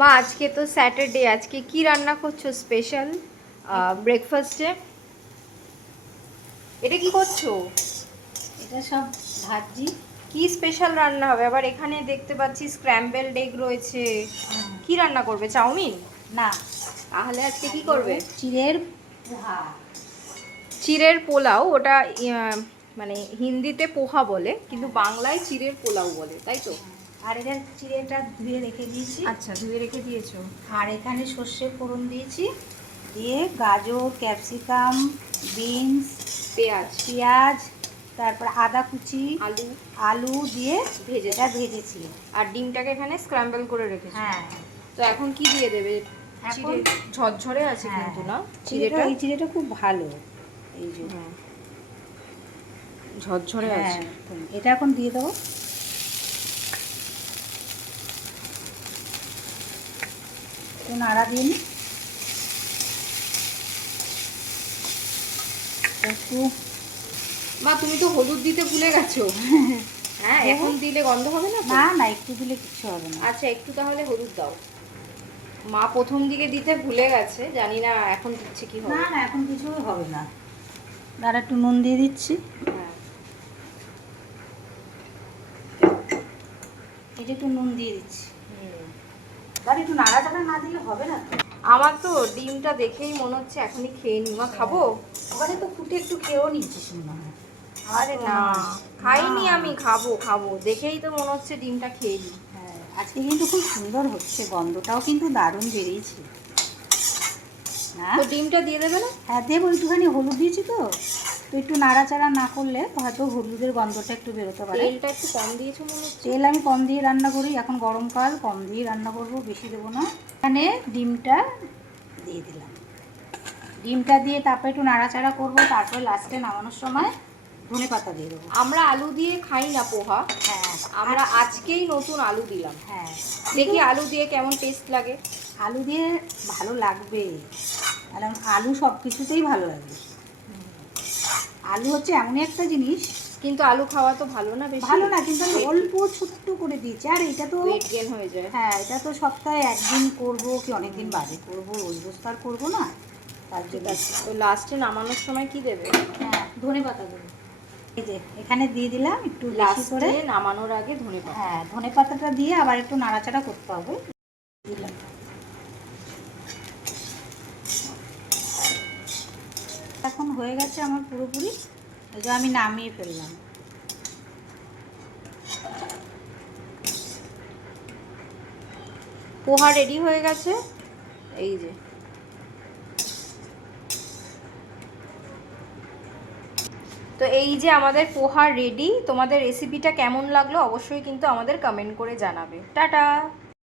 মা আজকে তো স্যাটারডে, আজকে কি রান্না করছো স্পেশাল ব্রেকফাস্টে? এটা কি করছো? এটা সব ভাজি। কি স্পেশাল রান্না হবে? আবার এখানে দেখতে পাচ্ছি স্ক্র্যাম্বলড এগ রয়েছে। কি রান্না করবে, চাউমিন? না, তাহলে আজকে কি করবে? চিড়ের পোহা। চিড়ের পোলাও, ওটা মানে হিন্দিতে পোহা বলে, কিন্তু বাংলায় চিড়ের পোলাও বলে, তাই তো? আর এটা চিড়েটা ধুয়ে রেখে দিয়েছি। আচ্ছা, ধুয়ে রেখে দিয়েছো। আর এখানে সর্ষে ফোড়ন দিয়েছি, দিয়ে গাজর, ক্যাপসিকাম, বিনস, পেঁয়াজ, তারপর আদা কুচি, আলু আলু দিয়ে ভেজেছি। আর ডিমটাকে এখানে স্ক্র্যাম্বল করে রেখেছি। হ্যাঁ। তো এখন কি দিয়ে দেবে? এখন ঝরঝরে আছে কিন্তু না চিড়েটা? এই চিড়েটা খুব ভালো, এই যে ঝরঝরে আছে। এটা এখন দিয়ে দেবো। একটু নাড়া দিয়ে নি। একটু মা তুমি তো হলুদ দিতে ভুলে গেছো। হ্যাঁ, এখন দিলে গন্ধ হবে না তো? না না, একটু দিলে কিচ্ছু হবে না। আচ্ছা, একটু তাহলে হলুদ দাও। মা প্রথম দিকে দিতে ভুলে গেছে, জানি না এখন দিচ্ছে কি হবে। না না, এখন কিছু হবে না। আর একটু নুন দিয়ে দিচ্ছি। হ্যাঁ, এই যে একটু নুন দিয়ে দিচ্ছি। আর একটু নাড়াচাড়া না দিলে হবে না তো। আমার তো ডিমটা দেখেই মনে হচ্ছে এখনই খেয়ে নি। মা খাবো? ওখানে তো ফুটে একটু খেয়েও নিচ্ছিস মনে হয়। আরে না, খাইনি আমি, খাবো খাবো, দেখেই তো মনে হচ্ছে ডিমটা খেয়ে নি। হ্যাঁ, আজকে কিন্তু খুব সুন্দর হচ্ছে, গন্ধটাও কিন্তু দারুণ বেরিয়েছে। তো ডিমটা দিয়ে দেবে না? হ্যাঁ দেবো, একটুখানি হলুদ দিয়েছি তো একটু নাড়াচাড়া না করলে হয়তো হলুদের গন্ধটা একটু বেরোতে পারে। তেলটা একটু কম দিয়েছো মনে হচ্ছে। তেল আমি কম দিয়ে রান্না করি, এখন গরমকাল, কম দিয়ে রান্না করব, বেশি দেবো না। এখানে ডিমটা দিয়ে দিলাম। ডিমটা দিয়ে তারপরে একটু নাড়াচাড়া করব, তারপরে লাস্টে নামানোর সময় ধনেপাতা দিয়ে দেবো। আমরা আলু দিয়ে খাই না পোহা। হ্যাঁ, আমরা আজকেই নতুন আলু দিলাম। হ্যাঁ, দেখি আলু দিয়ে কেমন টেস্ট লাগে। আলু দিয়ে ভালো লাগবে, কারণ আলু সব কিছুতেই ভালো লাগবে। আলু হচ্ছে এমনই একটা জিনিস। কিন্তু আলু খাওয়া তো ভালো না, বেশি ভালো না, কিন্তু আমি অল্প ছোট্ট করে দিয়েছি। আর এটা তো ওয়েট গেইন হয়ে যায়। হ্যাঁ, এটা তো সপ্তাহে একদিন করব কি অনেকদিন বাদে করব, রোজ রোজ তো আর করবো না, তার জন্য। তো লাস্টে নামানোর সময় কি দেবে? হ্যাঁ, ধনেপাতা দেবো। এই যে এখানে দিয়ে দিলাম একটু বেশি লাস্টে করে। নামানোর আগে ধনেপাতা। হ্যাঁ, ধনেপাতাটা দিয়ে আবার একটু নাড়াচাড়া করতে হবে। দিলাম। এখন হয়ে গেছে আমার পুরোপুরি, এই যে আমি নামিয়ে ফেললাম। পোহা রেডি হয়ে গেছে, এই যে। তো এই যে আমাদের পোহা রেডি। তোমাদের রেসিপিটা কেমন লাগলো অবশ্যই কিন্তু আমাদের কমেন্ট করে জানাবে। টাটা।